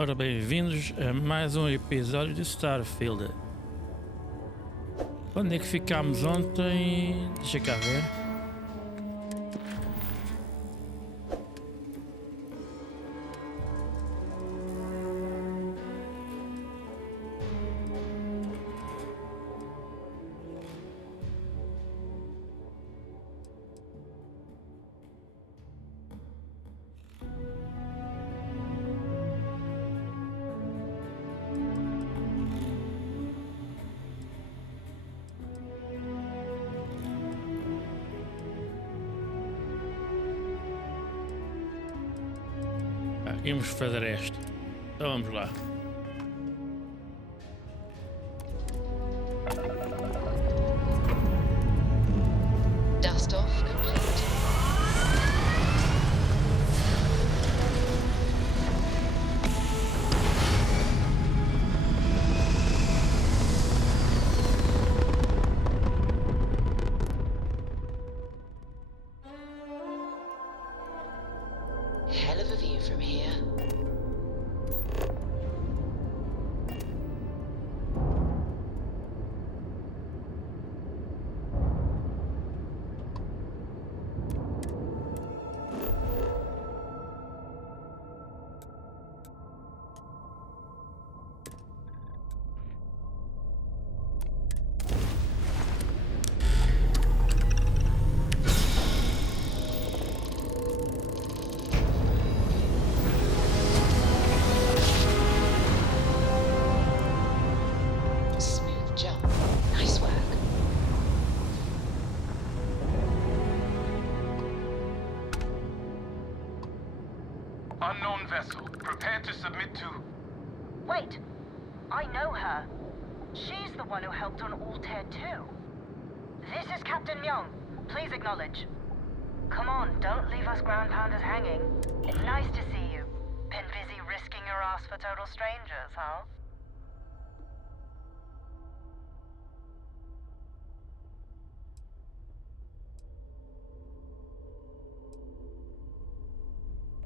Ora, bem-vindos a mais um episódio de Starfield. Onde é que ficámos ontem? Deixa cá ver. Íamos fazer esta. Então vamos lá. Dust off complete. Hell of a view from here. Smooth jump. Nice work. Unknown vessel. Prepare to submit to... Wait, I know her. She's the one who helped on Altair 2. This is Captain Myung. Please acknowledge. Come on, don't leave us ground pounders hanging. It's nice to see you. Been busy risking your ass for total strangers, huh?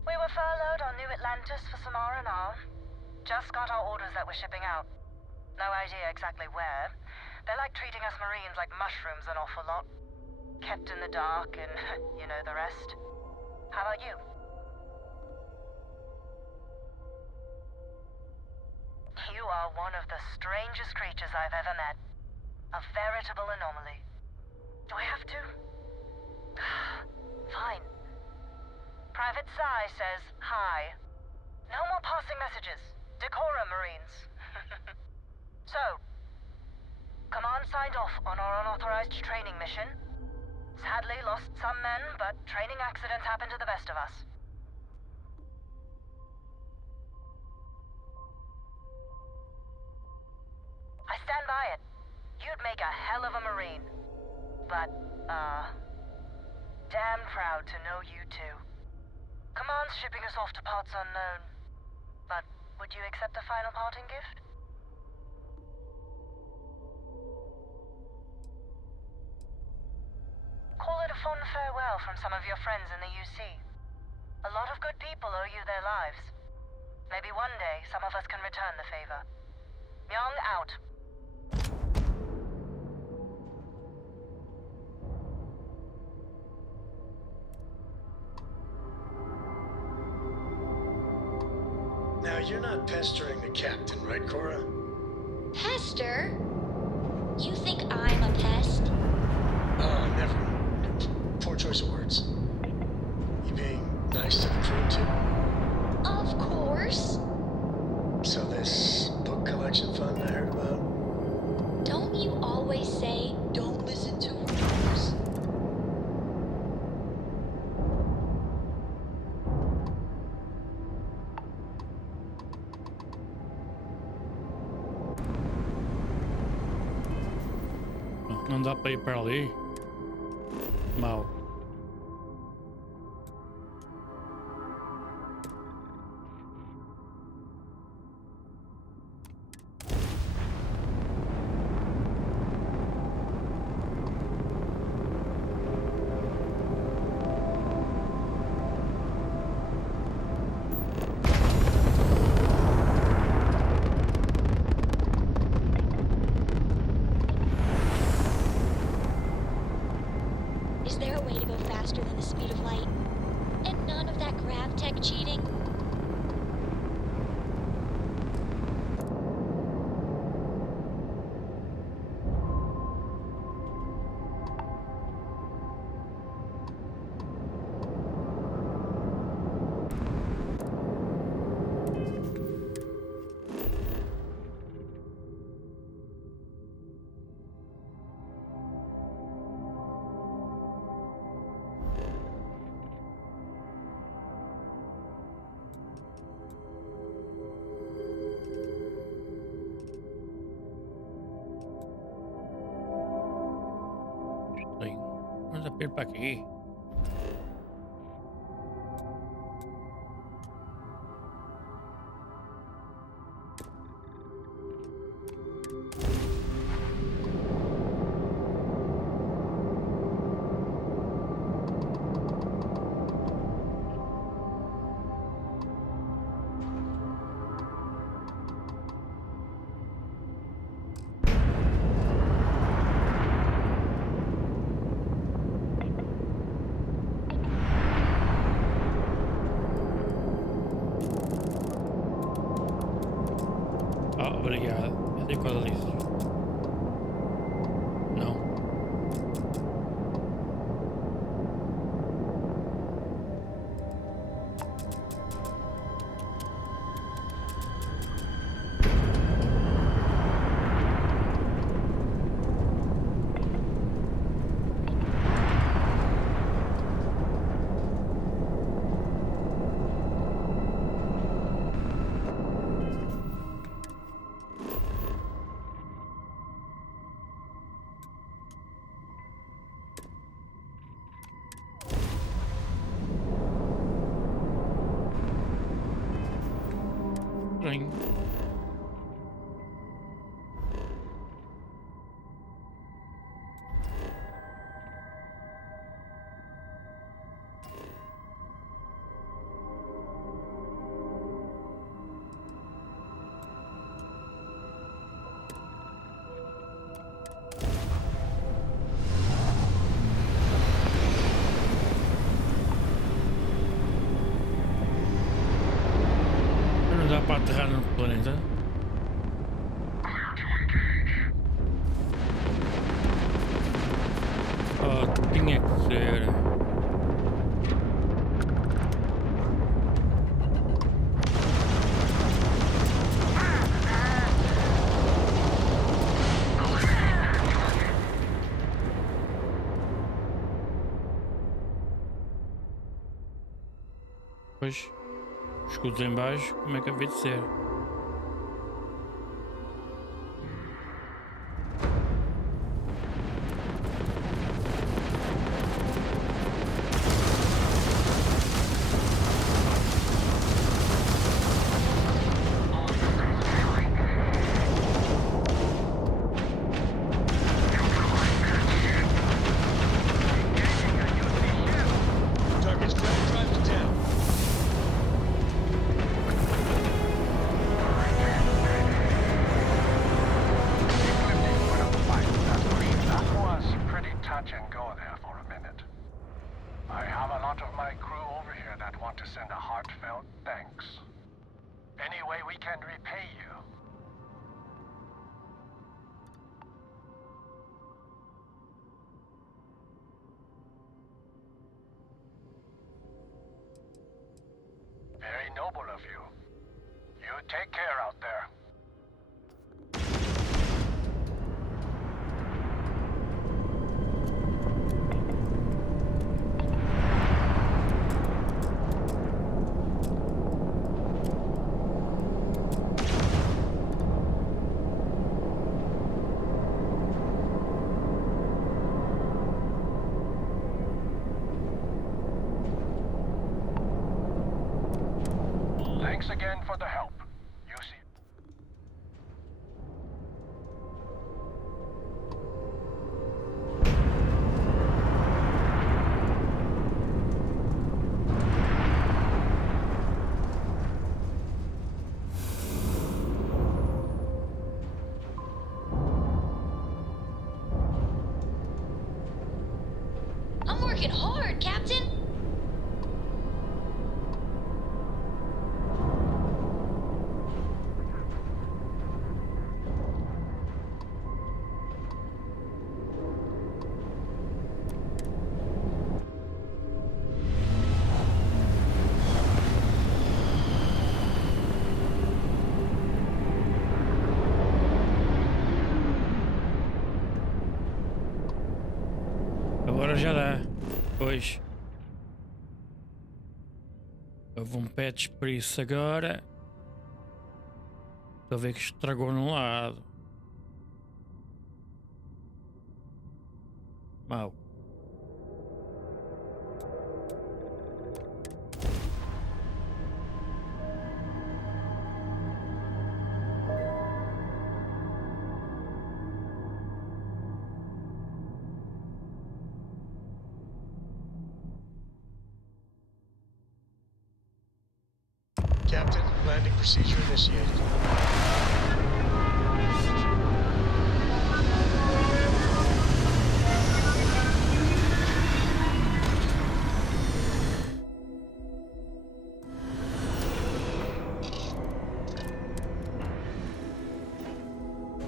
We were furloughed on New Atlantis for some R&R. Just got our orders that we're shipping out. No idea exactly where. They're like treating us Marines like mushrooms an awful lot. Kept in the dark and you know the rest. How about you? You are one of the strangest creatures I've ever met. A veritable anomaly. Do I have to? Fine. Private Psy says hi. No more passing messages. Decorum, Marines. So, Command signed off on our unauthorized training mission. Sadly lost some men, but training accidents happen to the best of us. I stand by it. You'd make a hell of a Marine. But, damn proud to know you too. Command's shipping us off to parts unknown. But would you accept a final parting gift? Call it a fond farewell from some of your friends in the UC. A lot of good people owe you their lives. Maybe one day some of us can return the favor. Myung out. Now, you're not pestering the captain, right, Cora? Pester? You think I'm a pest? Oh, never. Poor choice of words. You being nice to the crew, too? Of course. So this book collection fund I heard about? Don't you always say, don't listen to rumors? Não dá para ir para ali. Mal. para ir para aqui. Oh, obrigado. Eu sei qual é isso. Não. Estranho. Não dá para aterrar no planeta. Oh, tinha que ser. Pois, escudos em baixo, como é que havia de ser? Target's driving down. That was pretty touch and go there for a minute. I have a lot of my crew over here that want to send a heartfelt thanks. Any way we can repay you? Very noble of you. You take care out there. Thanks again for the help. You see. I'm working hard, Captain. Agora já dá. Pois. Houve um patch por isso agora. Estou a ver que estragou num lado. Mau. Captain, landing procedure initiated.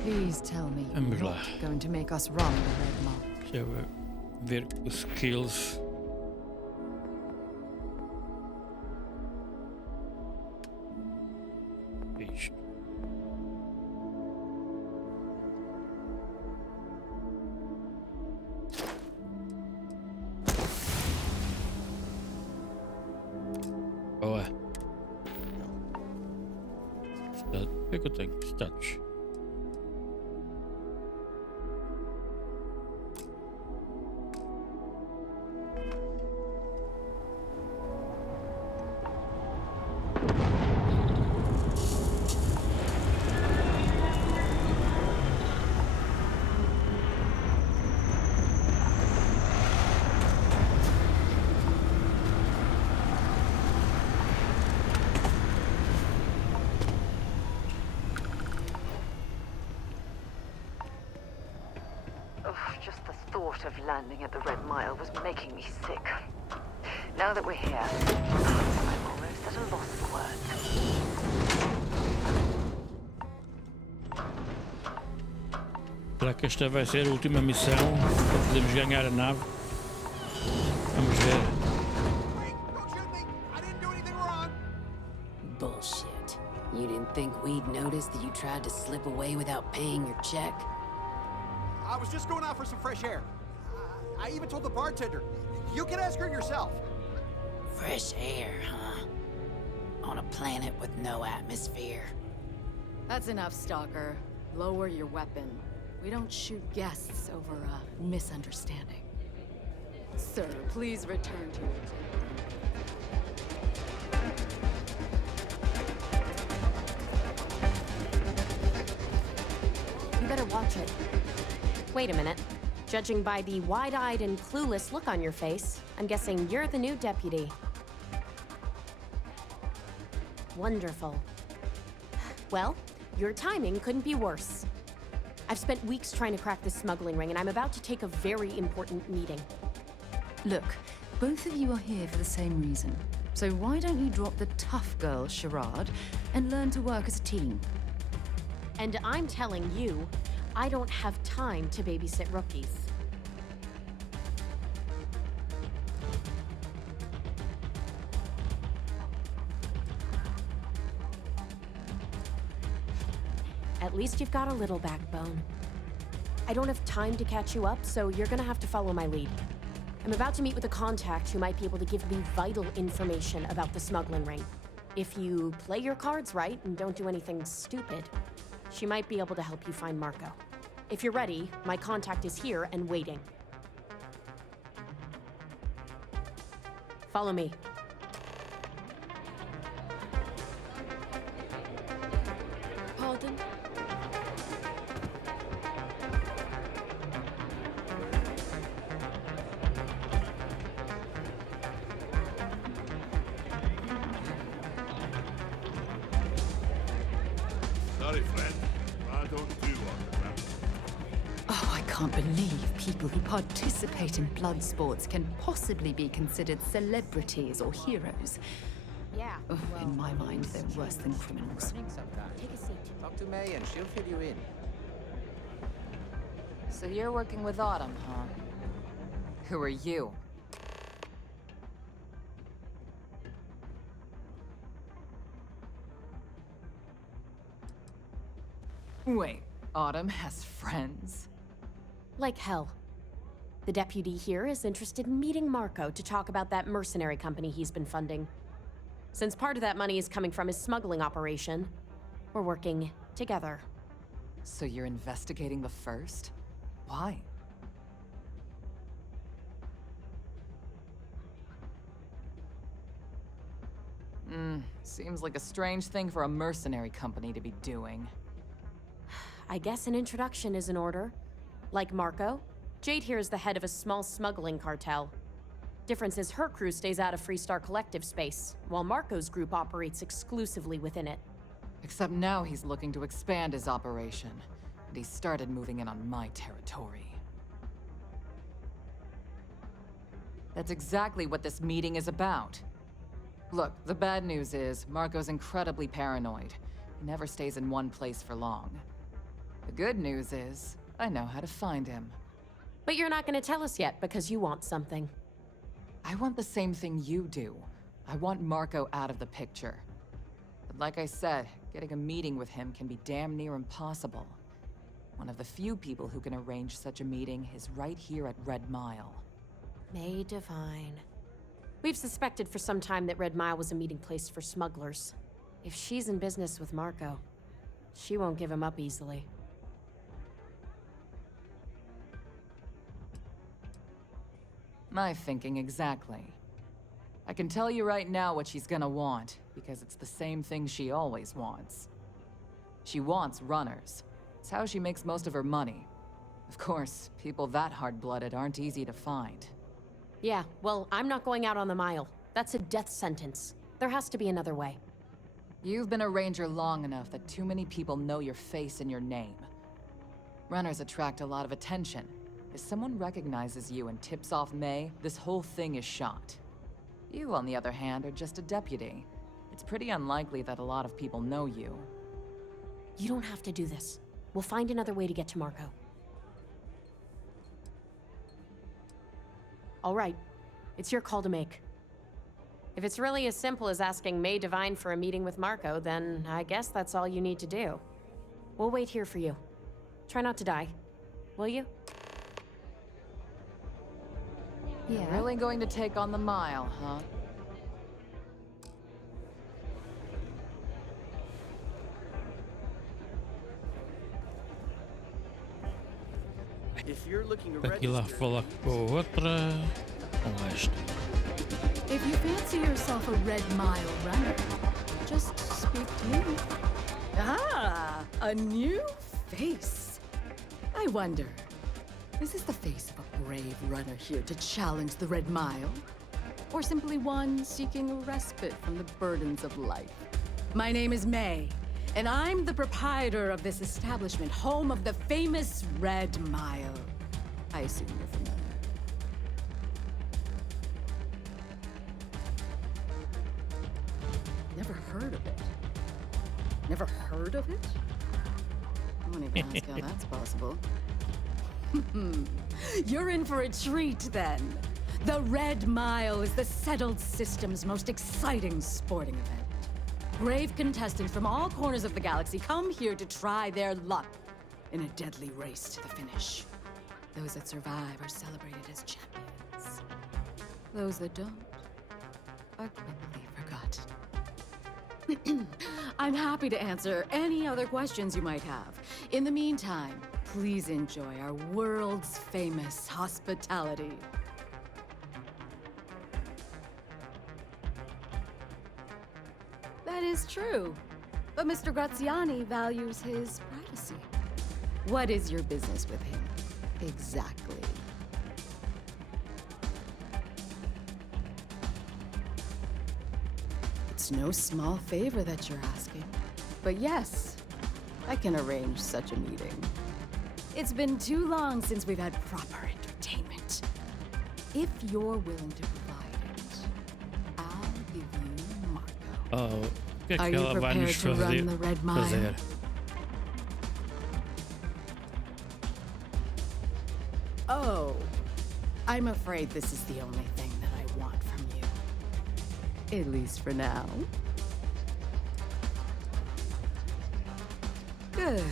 Please tell me I'm you're glad. not going to make us run the red mark. Zijn we weer op skills. Page. Oh, dat ik denk touch. Just the thought of landing at the Red Mile was making me sick. Now that we're here, I'm almost at a loss for words. Será que esta vai ser a última missão para podermos ganhar a nave? Vamos ver. Bullshit. You didn't think we'd notice that you tried to slip away without paying your check? I was just going out for some fresh air. I even told the bartender. You can ask her yourself. Fresh air, huh? On a planet with no atmosphere. That's enough, Stalker. Lower your weapon. We don't shoot guests over a misunderstanding. Sir, please return to your table. You better watch it. Wait a minute. Judging by the wide-eyed and clueless look on your face, I'm guessing you're the new deputy. Wonderful. Well, your timing couldn't be worse. I've spent weeks trying to crack this smuggling ring, and I'm about to take a very important meeting. Look, both of you are here for the same reason. So why don't you drop the tough girl charade and learn to work as a team? And I'm telling you, I don't have time to babysit rookies. At least you've got a little backbone. I don't have time to catch you up, so you're gonna have to follow my lead. I'm about to meet with a contact who might be able to give me vital information about the smuggling ring. If you play your cards right and don't do anything stupid, she might be able to help you find Marco. If you're ready, my contact is here and waiting. Follow me. Pardon? Sorry, friend. I don't do underground. Oh, I can't believe people who participate in blood sports can possibly be considered celebrities or heroes. Yeah. Oh, in my mind, they're worse than criminals. Take a seat. Talk to May and she'll fit you in. So you're working with Autumn, huh? Who are you? Wait, Autumn has friends? Like hell. The deputy here is interested in meeting Marco to talk about that mercenary company he's been funding. Since part of that money is coming from his smuggling operation, we're working together. So you're investigating the first? Why? Seems like a strange thing for a mercenary company to be doing. I guess an introduction is in order. Like Marco, Jade here is the head of a small smuggling cartel. Difference is her crew stays out of Freestar Collective space, while Marco's group operates exclusively within it. Except now he's looking to expand his operation, and he started moving in on my territory. That's exactly what this meeting is about. Look, the bad news is, Marco's incredibly paranoid. He never stays in one place for long. The good news is, I know how to find him. But you're not gonna tell us yet because you want something. I want the same thing you do. I want Marco out of the picture. But like I said, getting a meeting with him can be damn near impossible. One of the few people who can arrange such a meeting is right here at Red Mile. May Divine. We've suspected for some time that Red Mile was a meeting place for smugglers. If she's in business with Marco, she won't give him up easily. My thinking exactly. I can tell you right now what she's gonna want, because it's the same thing she always wants. She wants runners. It's how she makes most of her money. Of course, people that hard-blooded aren't easy to find. Yeah, well, I'm not going out on the Mile. That's a death sentence. There has to be another way. You've been a ranger long enough that too many people know your face and your name. Runners attract a lot of attention. If someone recognizes you and tips off May, this whole thing is shot. You, on the other hand, are just a deputy. It's pretty unlikely that a lot of people know you. You don't have to do this. We'll find another way to get to Marco. All right. It's your call to make. If it's really as simple as asking May Divine for a meeting with Marco, then I guess that's all you need to do. We'll wait here for you. Try not to die. Will you? Yeah. Really going to take on the Mile, huh? If you're looking to Aqui lá register, falar com a outra. Com esta. If you fancy yourself a Red Mile runner, just speak to me. Ah, a new face. I wonder, is this the face of a brave runner here to challenge the Red Mile? Or simply one seeking a respite from the burdens of life? My name is May, and I'm the proprietor of this establishment, home of the famous Red Mile. I assume you're familiar. Never heard of it. Never heard of it? I won't even ask how that's possible. You're in for a treat, then. The Red Mile is the settled system's most exciting sporting event. Brave contestants from all corners of the galaxy come here to try their luck in a deadly race to the finish. Those that survive are celebrated as champions. Those that don't are quickly forgotten. I'm happy to answer any other questions you might have. In the meantime, please enjoy our world's famous hospitality. That is true, but Mr. Graziani values his privacy. What is your business with him, exactly? It's no small favor that you're asking. But yes, I can arrange such a meeting. It's been too long since we've had proper entertainment. If you're willing to provide it, I'll give you Marco. Oh, o que é Are que you ela vai nos prepared to run the Red Mile? fazer? Oh, I'm afraid this is the only thing that I want from you. At least for now. Good.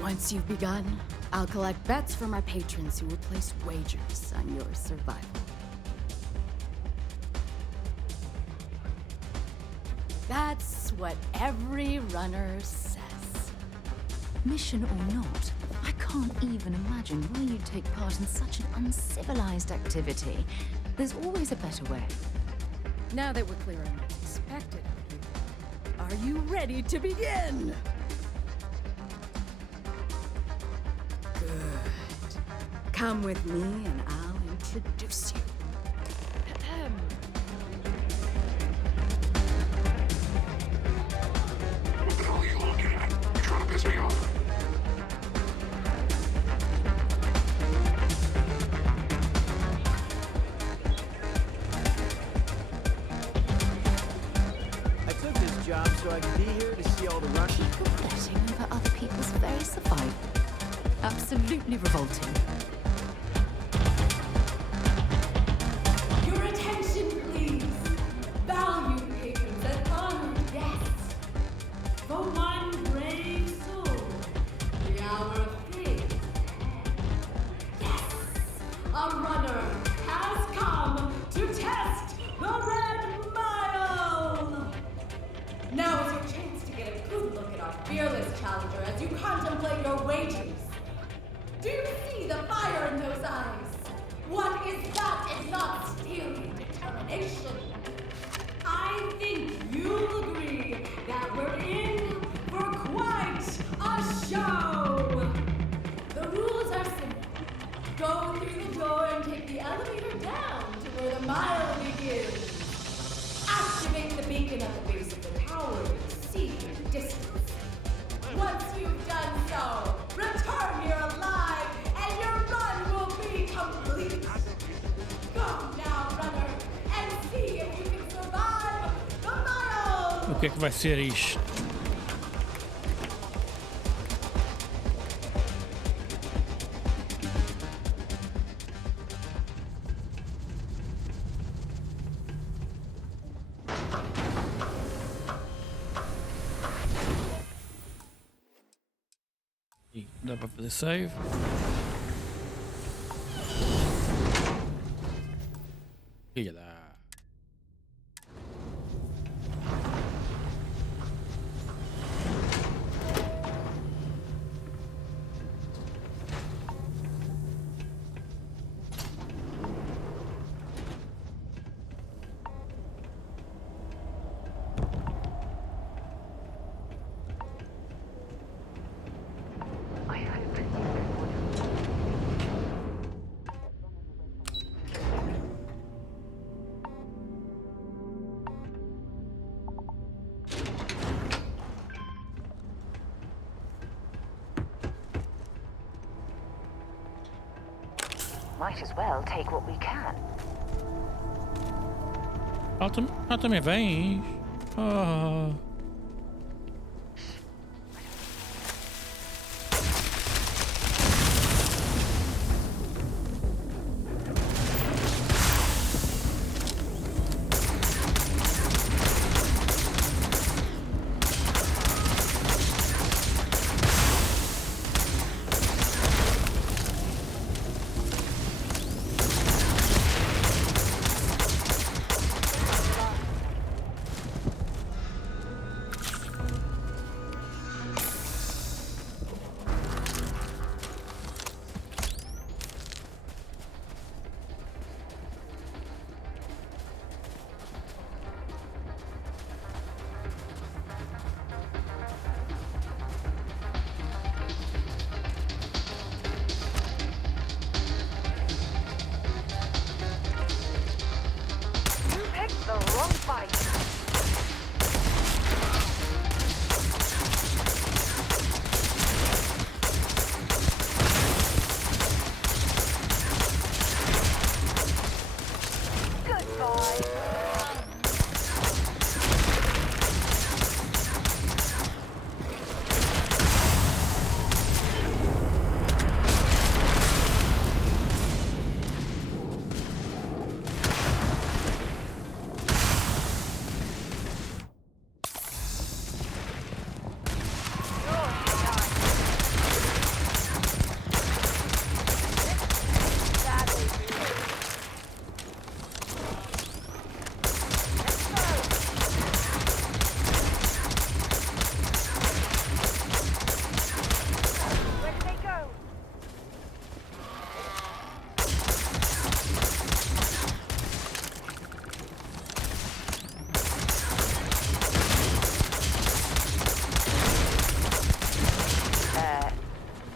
Once you've begun, I'll collect bets from our patrons who will place wagers on your survival. That's what every runner says. Mission or not, I can't even imagine why you'd take part in such an uncivilized activity. There's always a better way. Now that we're clear on what's expected of you, are you ready to begin? Good. Come with me and I'll introduce introduce you. What the hell are you looking at? You trying to piss me off? I took this job so I could be here to see all the rush. People betting over other people's very survival. Absolutely revolting. Your attention, please. Valued patrons and honored guests. For one brave soul, the hour of faith. Yes, a runner has come to test the Red Mile. Now is your chance to get a good look at our fearless challenger as you contemplate your wagers. Do you see the fire in those eyes? What is that if not steely determination? I think you'll agree that we're in for quite a show. The rules are simple. Go through the door and take the elevator down to where the mile begins. Activate the beacon at the base of the tower and see your distance. Once you've done so, return here alive, and your run will be complete. Go now, runner, and see if you can survive the mile. O que é que vai ser isto? E dá para fazer save. Filha da... Might as well take what we can. Também vens. Oh.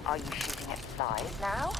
Are you shooting at flies now?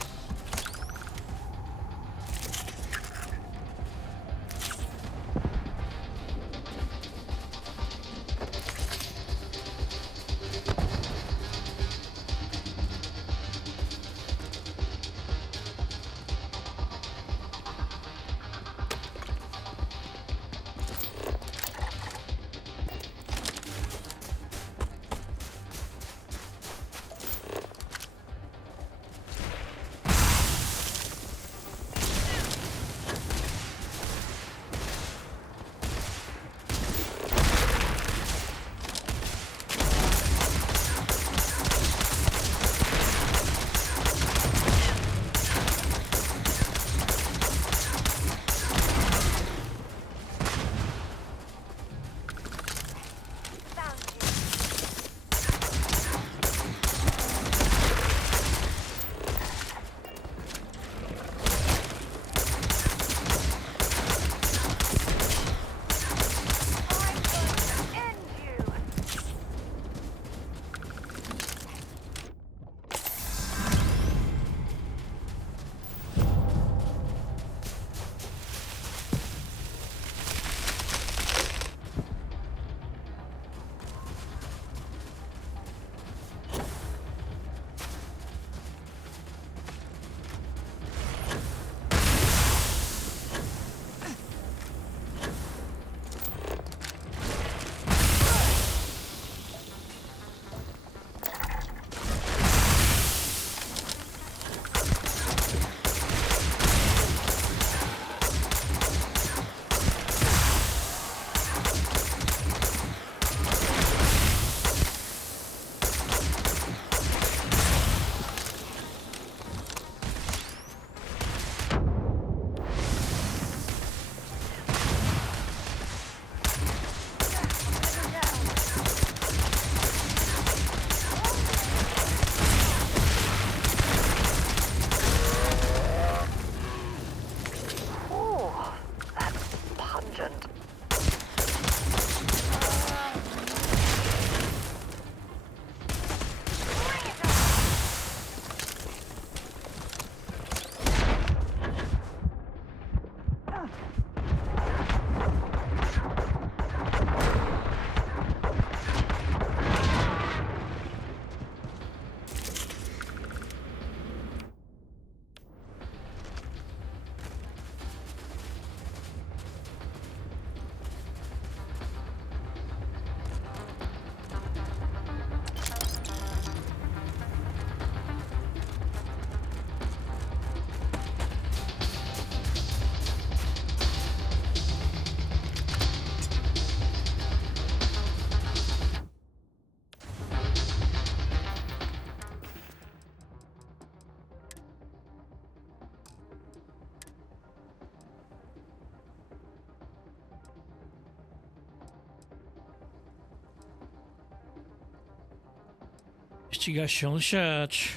Estes gajos são lixados.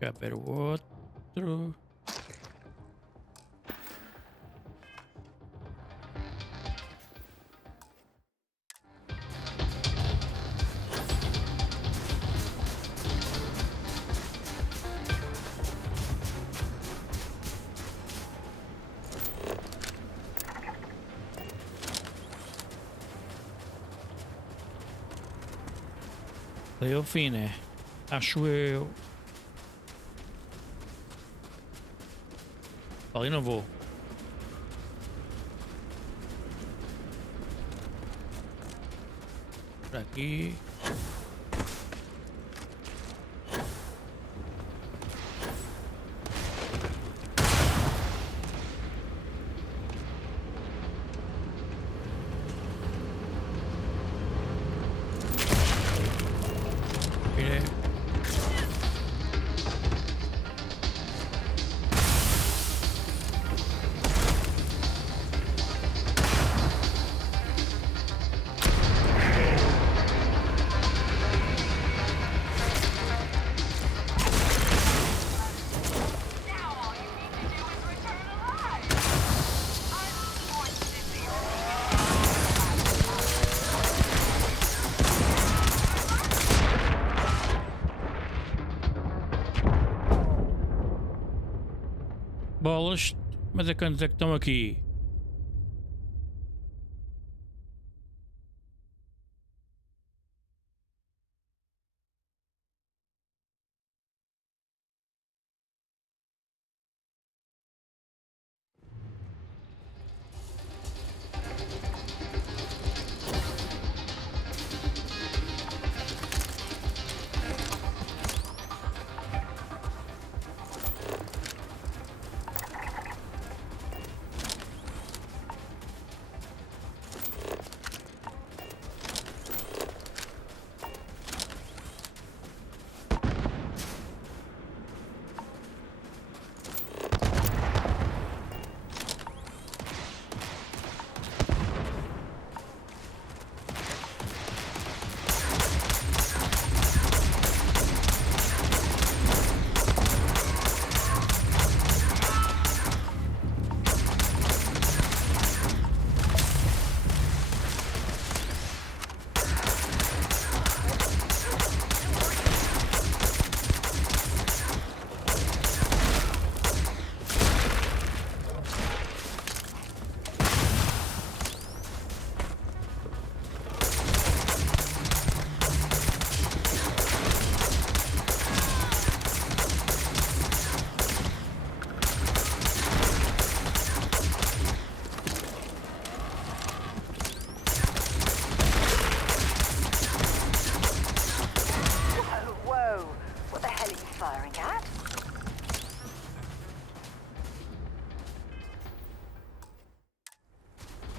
Cá ver o outro. Daí é o fim, né? Acho eu. Ali não vou. Por aqui. Bolas, mas a quantos é que estão aqui?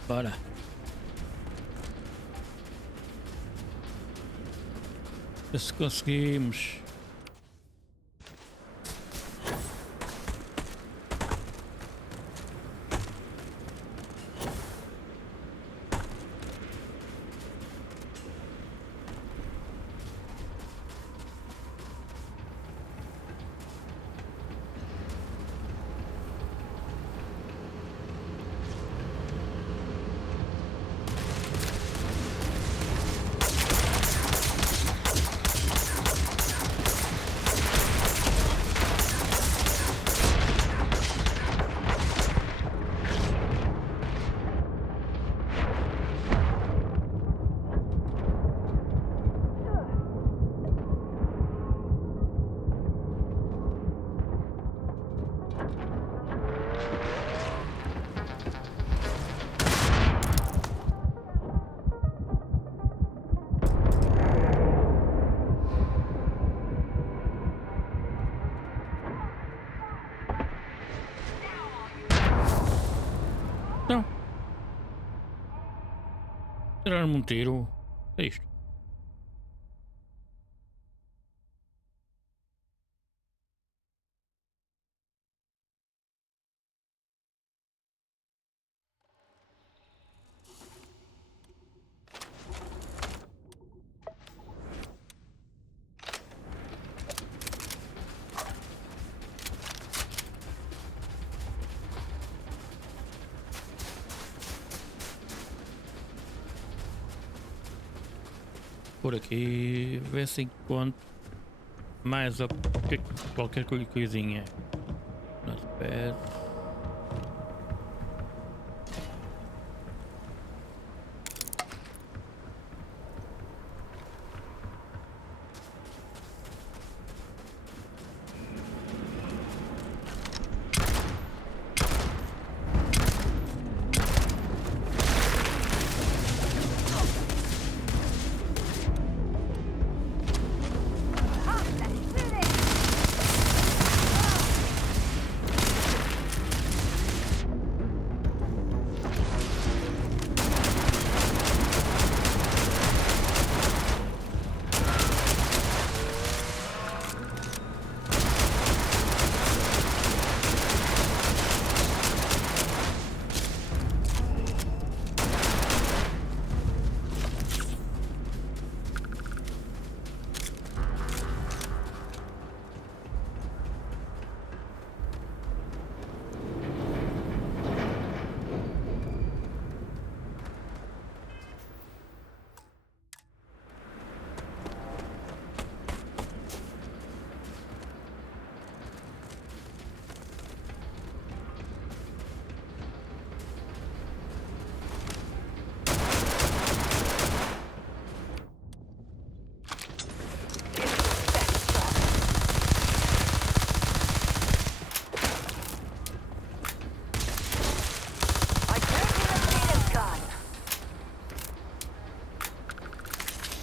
Bora. Ver se conseguimos. Tirar-me um tiro. É isto. Por aqui, ver se encontro mais qualquer coisinha. Nas pés.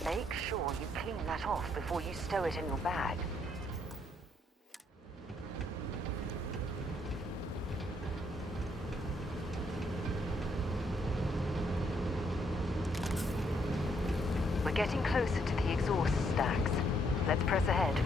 Make sure you clean that off before you stow it in your bag. We're getting closer to the exhaust stacks. Let's press ahead.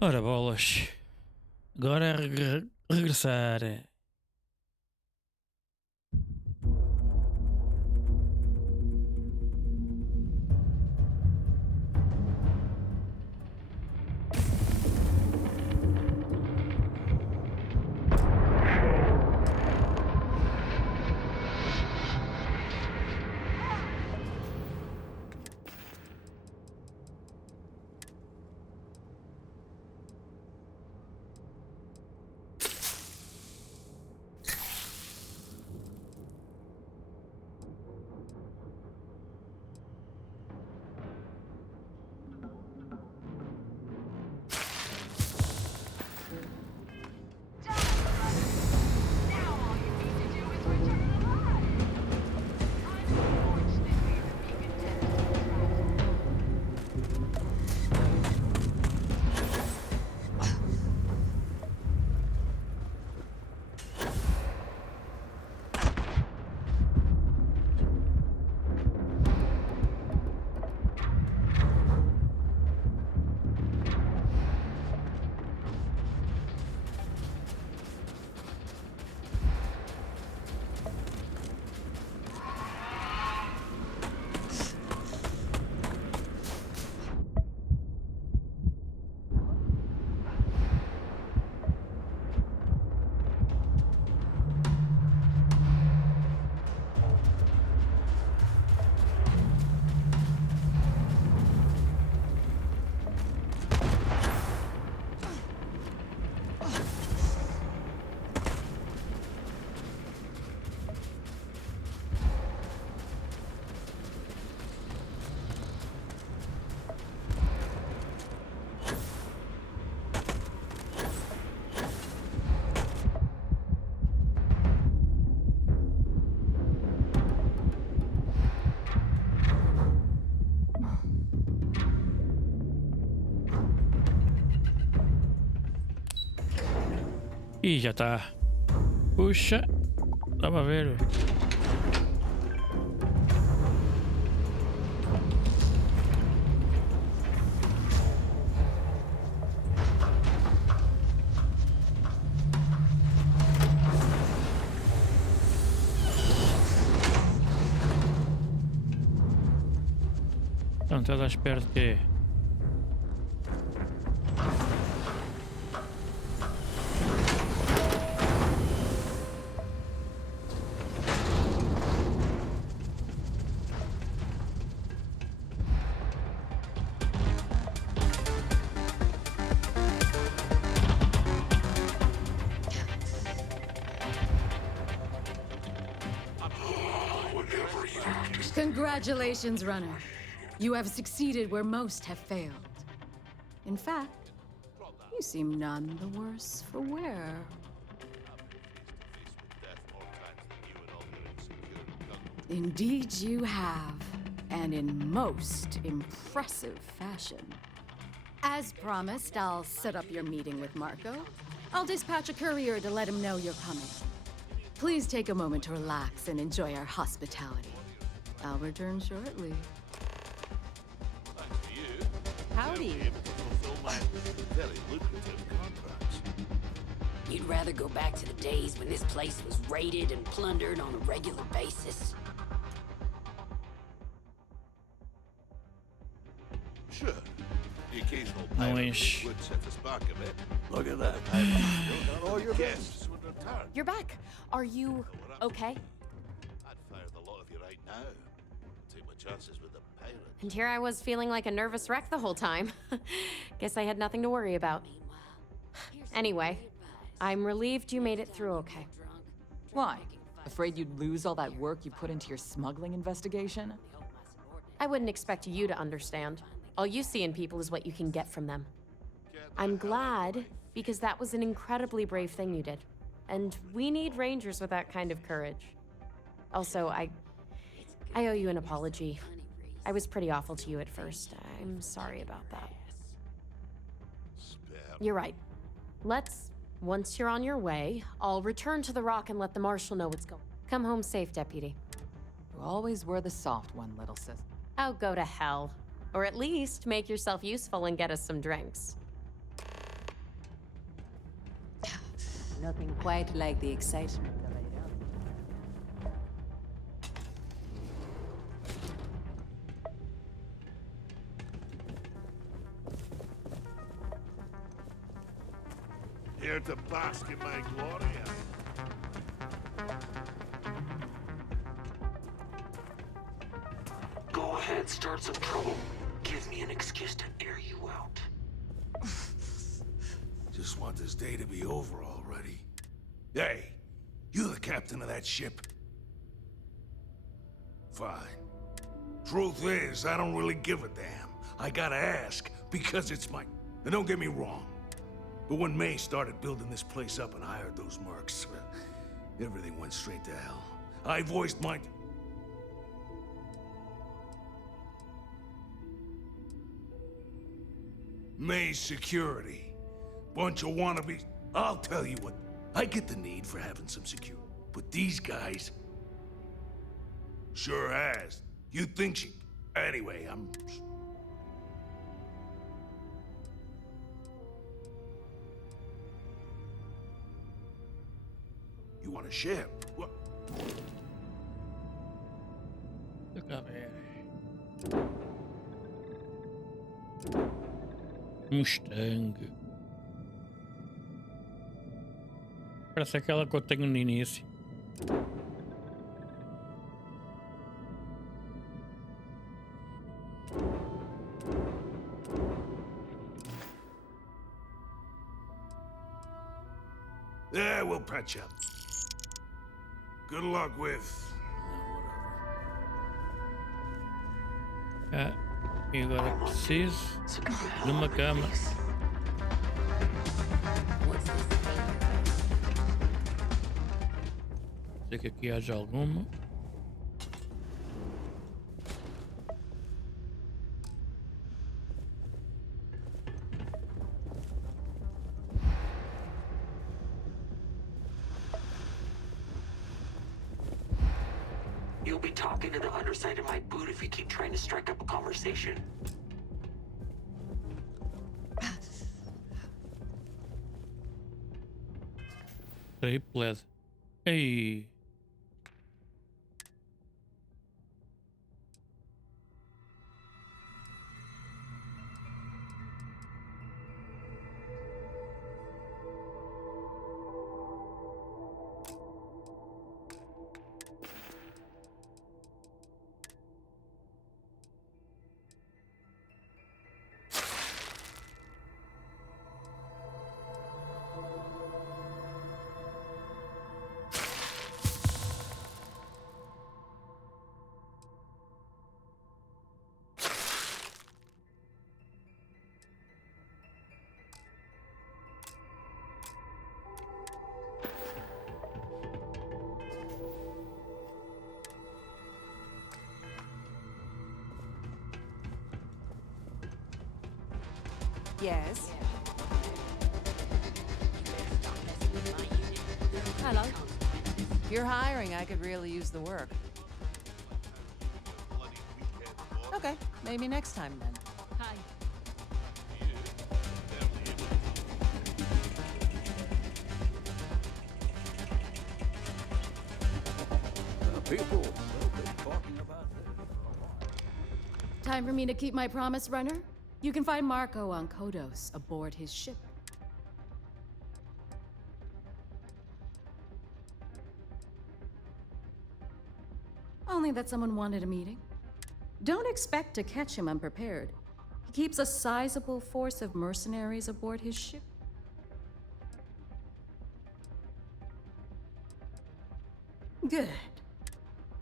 Ora bolas. Agora é regressar. Ih, já tá. Puxa. Dá pra ver. Não, estás à espera de quê? Congratulations, runner. You have succeeded where most have failed. In fact, you seem none the worse for wear. Indeed you have, and in most impressive fashion. As promised, I'll set up your meeting with Marco. I'll dispatch a courier to let him know you're coming. Please take a moment to relax and enjoy our hospitality. I'll return shortly. Howdy. You'd rather go back to the days when this place was raided and plundered on a regular basis? Sure. The occasional pirate would set us back a bit. Look at that. All your guests would return. You're back. Are you okay? I'd fire the lot of you right now. Take my chances with the pirate. And here I was feeling like a nervous wreck the whole time. Guess I had nothing to worry about. Anyway, I'm relieved you made it through okay. Why? Afraid you'd lose all that work you put into your smuggling investigation? I wouldn't expect you to understand. All you see in people is what you can get from them. I'm glad, because that was an incredibly brave thing you did. And we need rangers with that kind of courage. Also, I owe you an apology. I was pretty awful to you at first. I'm sorry about that. You're right. Once you're on your way, I'll return to the Rock and let the Marshal know what's going on. Come home safe, Deputy. You always were the soft one, little sis. Oh, go to hell. Or at least make yourself useful and get us some drinks. Nothing quite like the excitement of it. Here to bask in my glory. Go ahead, start some trouble. Give me an excuse to air you out. Just want this day to be over already. Hey, you the captain of that ship? Fine. Truth is, I don't really give a damn. I gotta ask, because it's my... And don't get me wrong, but when May started building this place up and hired those mercs, everything went straight to hell. I voiced my... May's security. Bunch of wannabes. I'll tell you what, I get the need for having some security. But these guys... Sure has. You think she... Anyway, I'm... You want a ship? What? Look up here. Mustang. Parece aquela que eu tenho no início. Yeah, we'll patch up. Good luck with... Ah, e agora preciso de uma cama. Sei que aqui haja alguma. be talking to the underside of my boot if you keep trying to strike up a conversation. Tripled. Hey. Yes. Hello. If you're hiring, I could really use the work. Okay, maybe next time then. Hi. People have been talking about this for a while. Time for me to keep my promise, runner? You can find Marco on Kodos aboard his ship. Only that someone wanted a meeting. Don't expect to catch him unprepared. He keeps a sizable force of mercenaries aboard his ship. Good.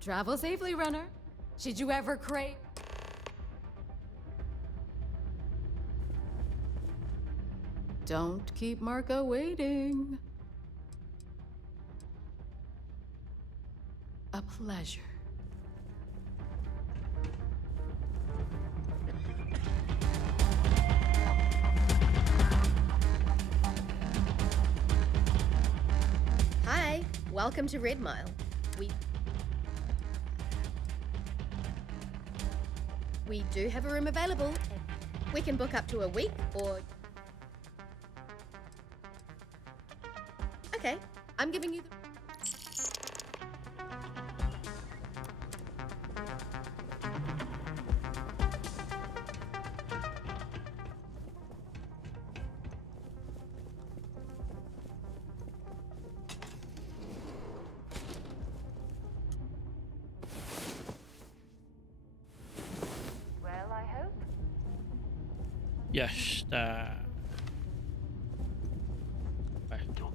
Travel safely, runner. Should you ever crave... Don't keep Marco waiting. A pleasure. Hi, welcome to Red Mile. We do have a room available. We can book up to a week or... Okay, I'm giving you the... Well, I hope. Já está.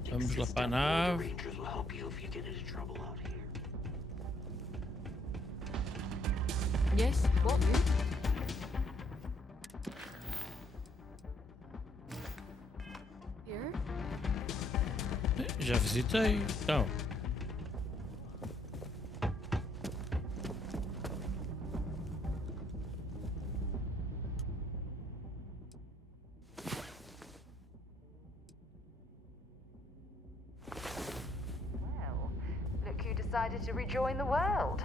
Vamos lá para a nave. Rangers will help you if you get into trouble out here. Yes, what? Here? Já visitei. Então. Well, look who decided to rejoin the world.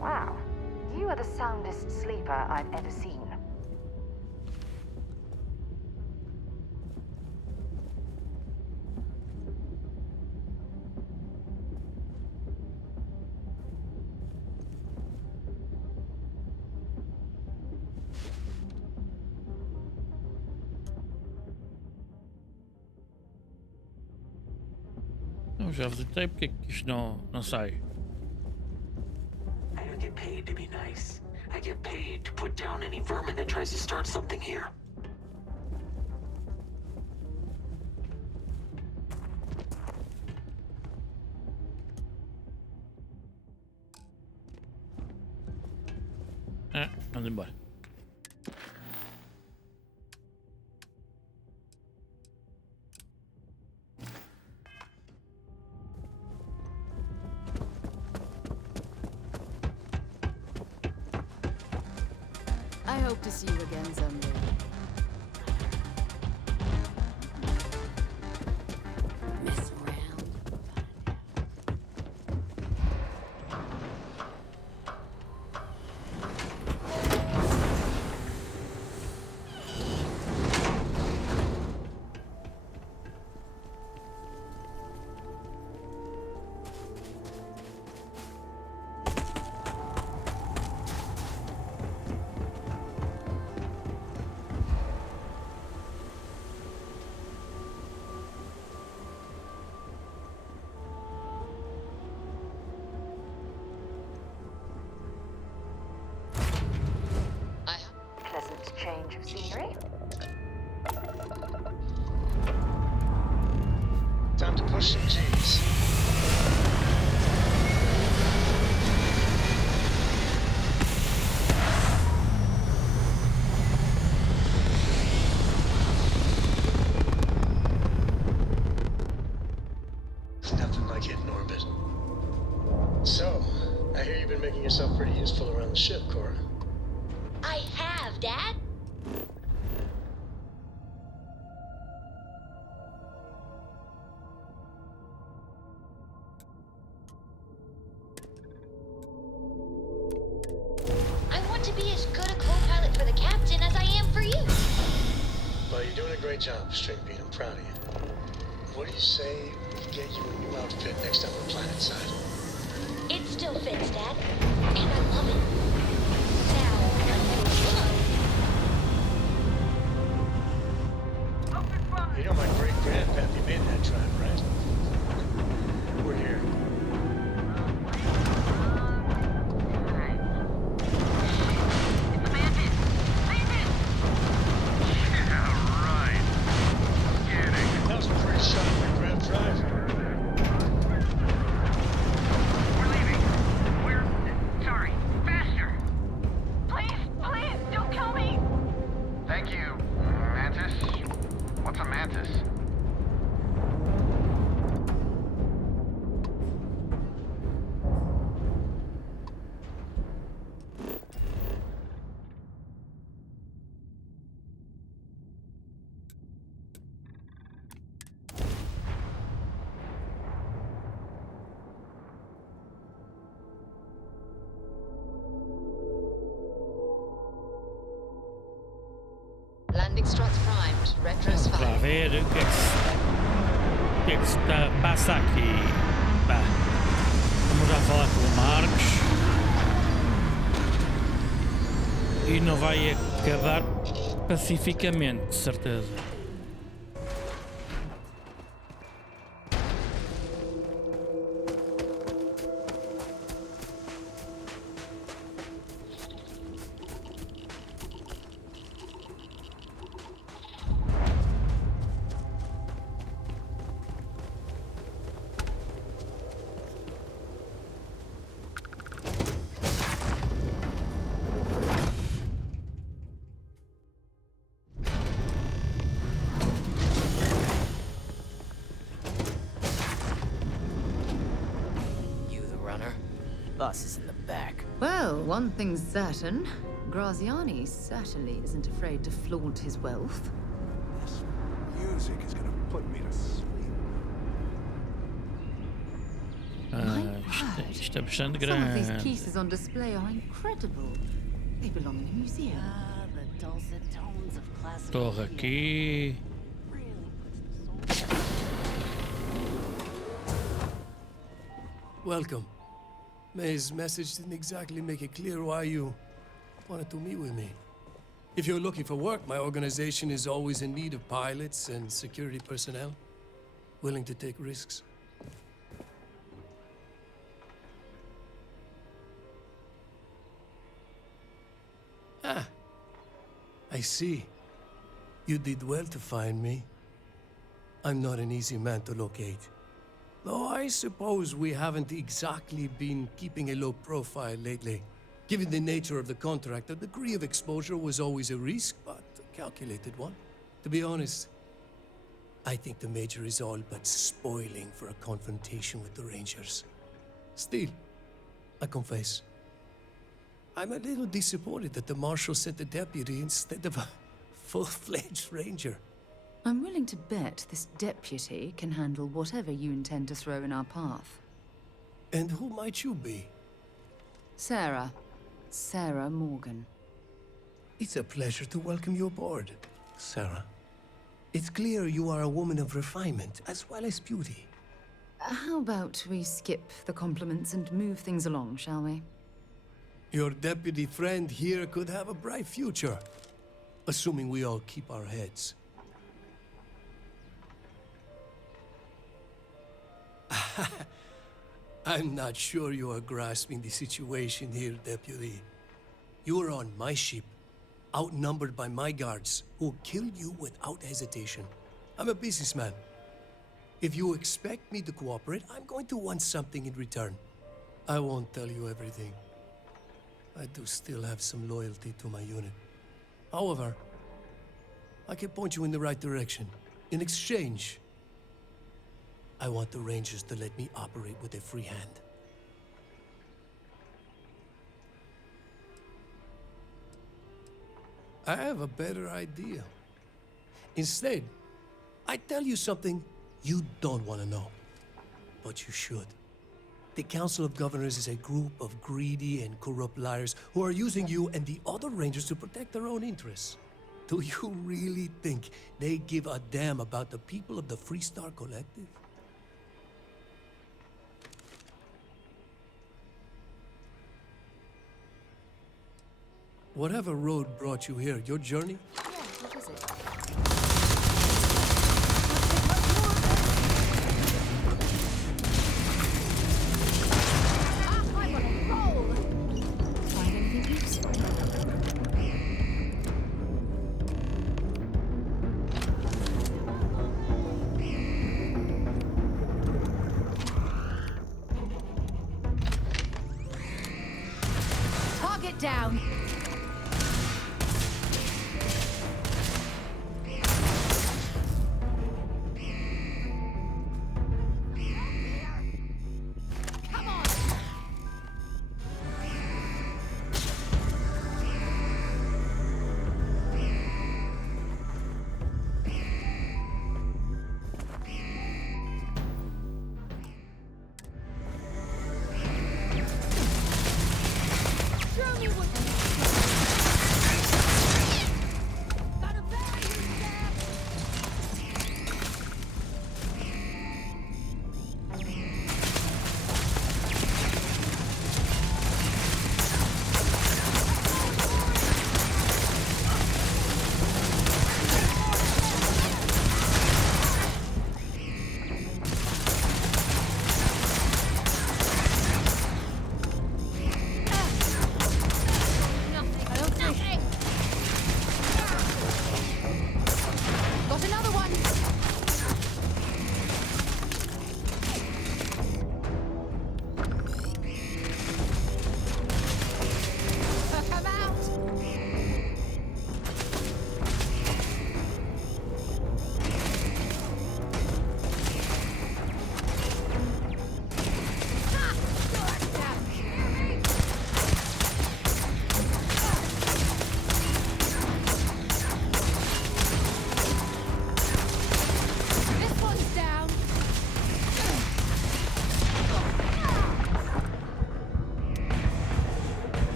Wow, you are the soundest sleeper I've ever seen. Não, já visitei, porque é que isto não sai? I don't get paid to be nice. I get paid to put down any vermin that tries to start something here. Vamos embora. I hope to see you again someday. Mess around. Pleasant change of scenery. Time to push some G's. Nothing like hitting orbit. So, I hear you've been making yourself pretty useful around the ship, Cora. I have, Dad. I want to be as good a co-pilot for the captain as I am for you. Well, you're doing a great job, Stringbean. I'm proud of you. What do you say we get you a new outfit next time we're planetside? It still fits, Dad. And I love it. Now, You know my great-grandpappy made that drive, right? We're here. That was a pretty shot for Grand Drive. Sorry, faster! Please, don't kill me! Thank you, Mantis. What's a mantis? Landing struts primed. Retros Vamos lá fired. ver o que é que se passa aqui. Bah. Vamos já falar com o Marcos. E não vai acabar pacificamente, de certeza. Bus is in the back. Well, one thing's certain. Graziani certainly isn't afraid to flaunt his wealth. This music is gonna put me to sleep. Isto é bastante Some of these grande. pieces on display are incredible. They belong in a museum. The dulcet tones of classic. Torre aqui. Welcome. May's message didn't exactly make it clear why you wanted to meet with me. If you're looking for work, my organization is always in need of pilots and security personnel, willing to take risks. Ah, I see. You did well to find me. I'm not an easy man to locate. Though I suppose we haven't exactly been keeping a low profile lately. Given the nature of the contract, a degree of exposure was always a risk, but a calculated one. To be honest, I think the Major is all but spoiling for a confrontation with the Rangers. Still, I confess, I'm a little disappointed that the marshal sent a deputy instead of a full-fledged ranger. I'm willing to bet this deputy can handle whatever you intend to throw in our path. And who might you be? Sarah. Sarah Morgan. It's a pleasure to welcome you aboard, Sarah. It's clear you are a woman of refinement as well as beauty. How about we skip the compliments and move things along, shall we? Your deputy friend here could have a bright future, assuming we all keep our heads. I'm not sure you are grasping the situation here, deputy. You are on my ship, outnumbered by my guards, who will kill you without hesitation. I'm a businessman. If you expect me to cooperate, I'm going to want something in return. I won't tell you everything. I do still have some loyalty to my unit. However, I can point you in the right direction. In exchange, I want the Rangers to let me operate with a free hand. I have a better idea. Instead, I tell you something you don't want to know, but you should. The Council of Governors is a group of greedy and corrupt liars who are using you and the other Rangers to protect their own interests. Do you really think they give a damn about the people of the Freestar Collective? Whatever road brought you here, your journey? Yeah, what is it? I'm on a roll! Find anything useful? Target down!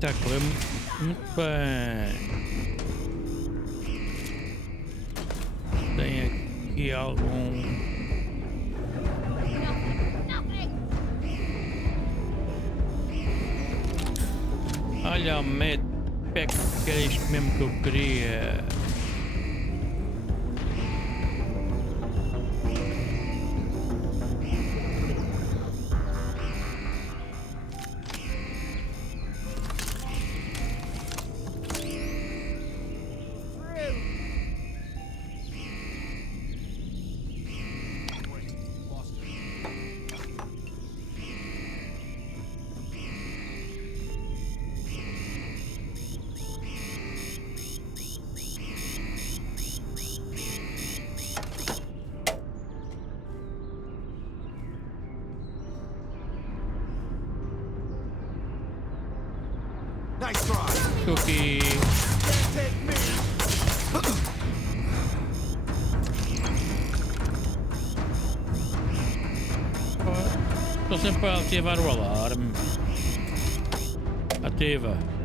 Takhle, muito bem. Tem aqui algum... Olha o medpack, que era isto mesmo que eu queria. Nice try. Cookie. Can't take me. Sto sempre a attivare l'alarme. Attiva.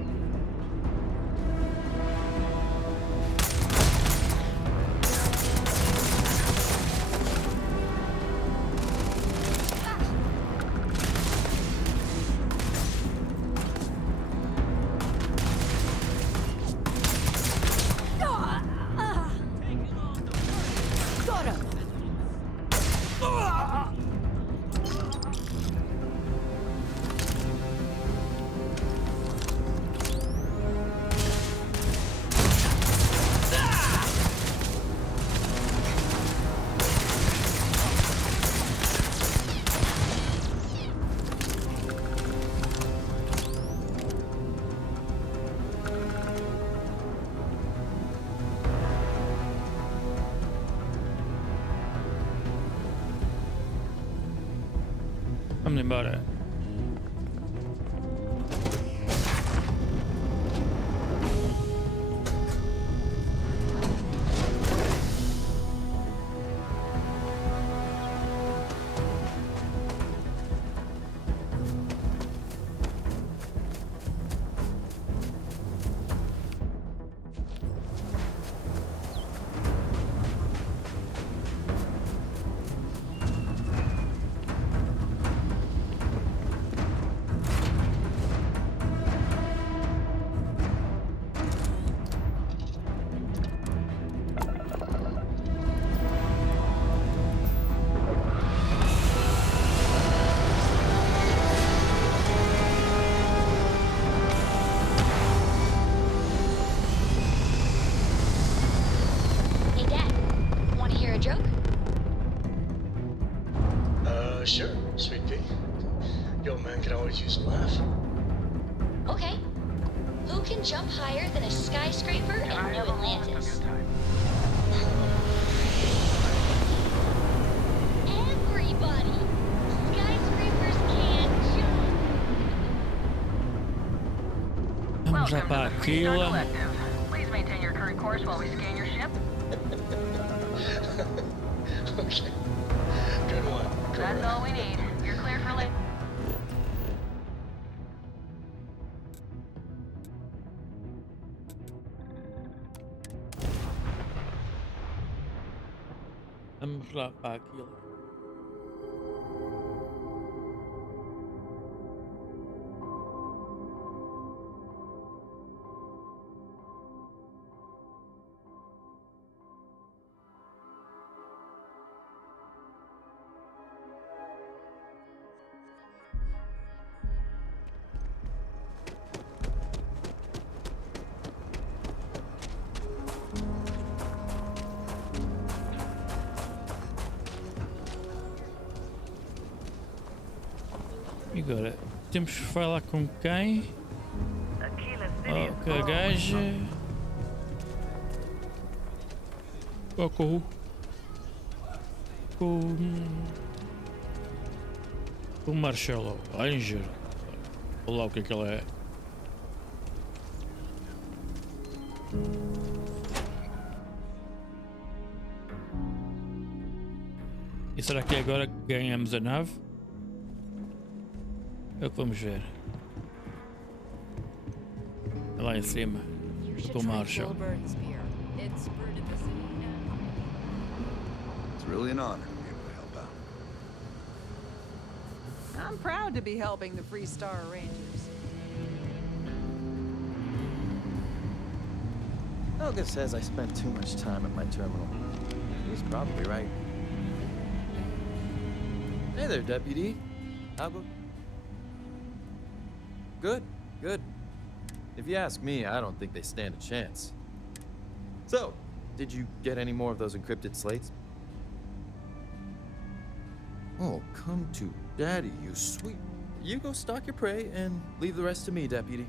Got him. Vamos embora. Hey, Dad. Want to hear a joke? Sure, Sweet Pea. The old man can always use a laugh. Okay. Who can jump higher than a skyscraper in New Atlantis? Everybody! Skyscrapers can't jump! Vamos já para aquilo. Please maintain your current course while we scan your ship. Okay. Good one. That's all we need. You're cleared for landing. Vamos lá para aquilo. E agora, temos que falar com quem? Oh, que a gaja... Oh, com o Marcelo Ranger. Olha lá o que é que ela é. E será que agora ganhamos a nave? É o que vamos ver. É lá em cima. Com o Marshall. It's really an honor to be able to help out. I'm proud to be helping the Free Star Rangers. Helga says I spent too much time at my terminal. He's probably right. Hey there, Deputy. Algo? Good, good. If you ask me, I don't think they stand a chance. So, did you get any more of those encrypted slates? Oh, come to Daddy, you sweet... You go stalk your prey and leave the rest to me, Deputy.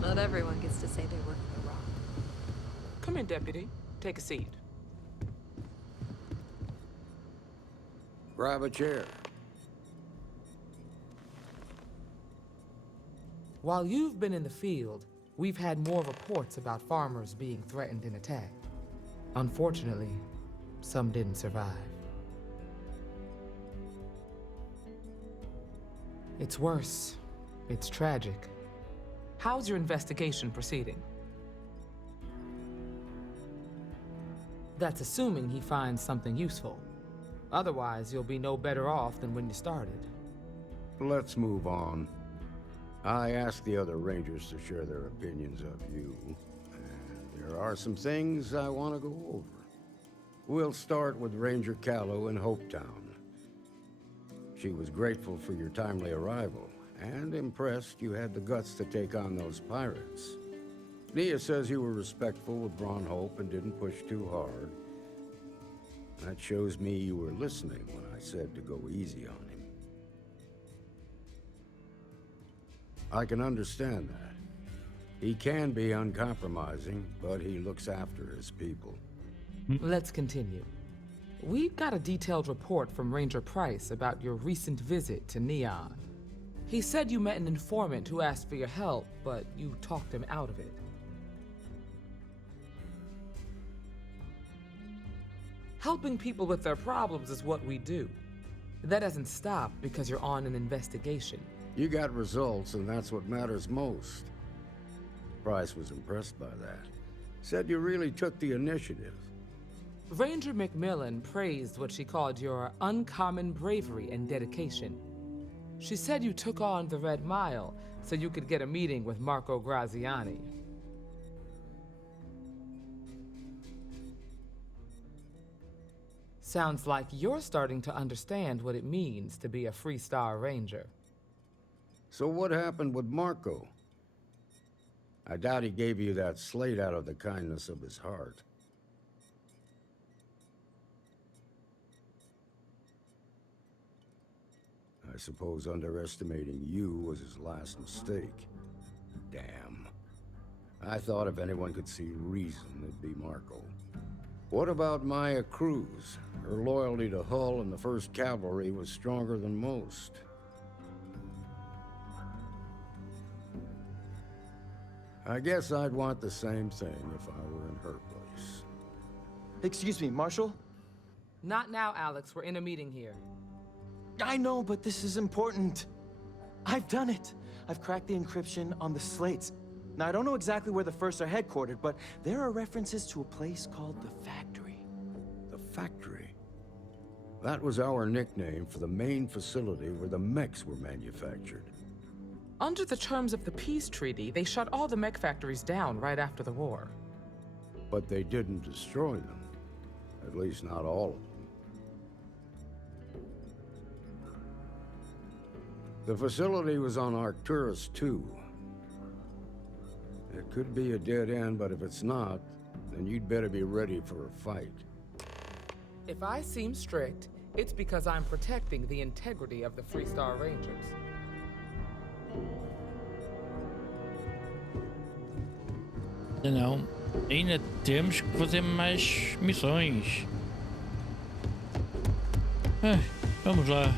Not everyone gets to say they work for the Rock. Come in, Deputy. Take a seat. Grab a chair. While you've been in the field, we've had more reports about farmers being threatened and attacked. Unfortunately, some didn't survive. It's worse. It's tragic. How's your investigation proceeding? That's assuming he finds something useful. Otherwise, you'll be no better off than when you started. Let's move on. I asked the other Rangers to share their opinions of you, and there are some things I want to go over. We'll start with Ranger Callow in Hopetown. She was grateful for your timely arrival, and impressed you had the guts to take on those pirates. Nia says you were respectful with Ron Hope and didn't push too hard. That shows me you were listening when I said to go easy on him. I can understand that. He can be uncompromising, but he looks after his people. Let's continue. We've got a detailed report from Ranger Price about your recent visit to Neon. He said you met an informant who asked for your help, but you talked him out of it. Helping people with their problems is what we do. That doesn't stop because you're on an investigation. You got results, and that's what matters most. Price was impressed by that. Said you really took the initiative. Ranger McMillan praised what she called your uncommon bravery and dedication. She said you took on the Red Mile so you could get a meeting with Marco Graziani. Sounds like you're starting to understand what it means to be a Freestar Ranger. So what happened with Marco? I doubt he gave you that slate out of the kindness of his heart. I suppose underestimating you was his last mistake. Damn. I thought if anyone could see reason, it'd be Marco. What about Maya Cruz? Her loyalty to Hull and the 1st Cavalry was stronger than most. I guess I'd want the same thing if I were in her place. Excuse me, Marshal? Not now, Alex. We're in a meeting here. I know, but this is important. I've done it. I've cracked the encryption on the slates. Now, I don't know exactly where the First are headquartered, but there are references to a place called the Factory. The Factory? That was our nickname for the main facility where the mechs were manufactured. Under the terms of the peace treaty, they shut all the mech factories down right after the war. But they didn't destroy them. At least not all of them. The facility was on Arcturus 2. It could be a dead end, but if it's not, then you'd better be ready for a fight. If I seem strict, it's because I'm protecting the integrity of the Freestar Rangers. Não, ainda temos que fazer mais missões. Vamos lá.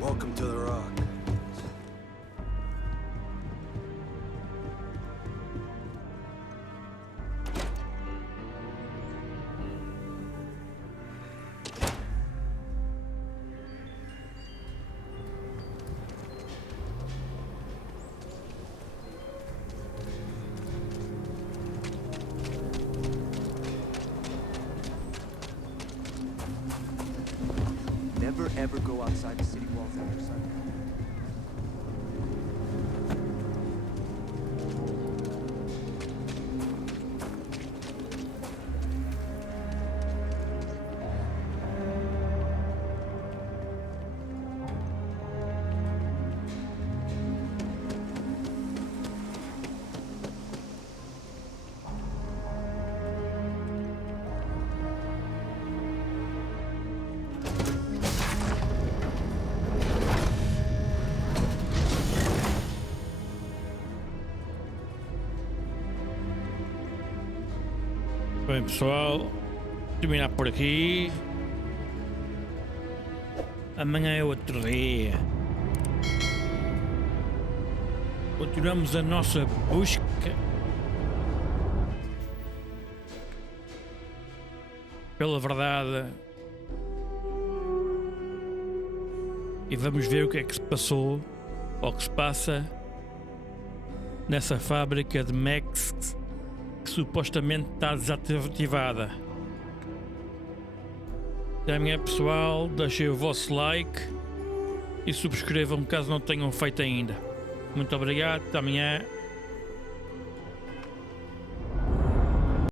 Welcome to the Rock. Never ever go outside the city walls after sundown. Bem, pessoal, terminar por aqui. Amanhã é outro dia. Continuamos a nossa busca. Pela verdade. E vamos ver o que é que se passou, ou que se passa nessa fábrica de mechs que supostamente está desativada. Até amanhã, pessoal, deixem o vosso like e subscrevam caso não tenham feito ainda. Muito obrigado, até amanhã.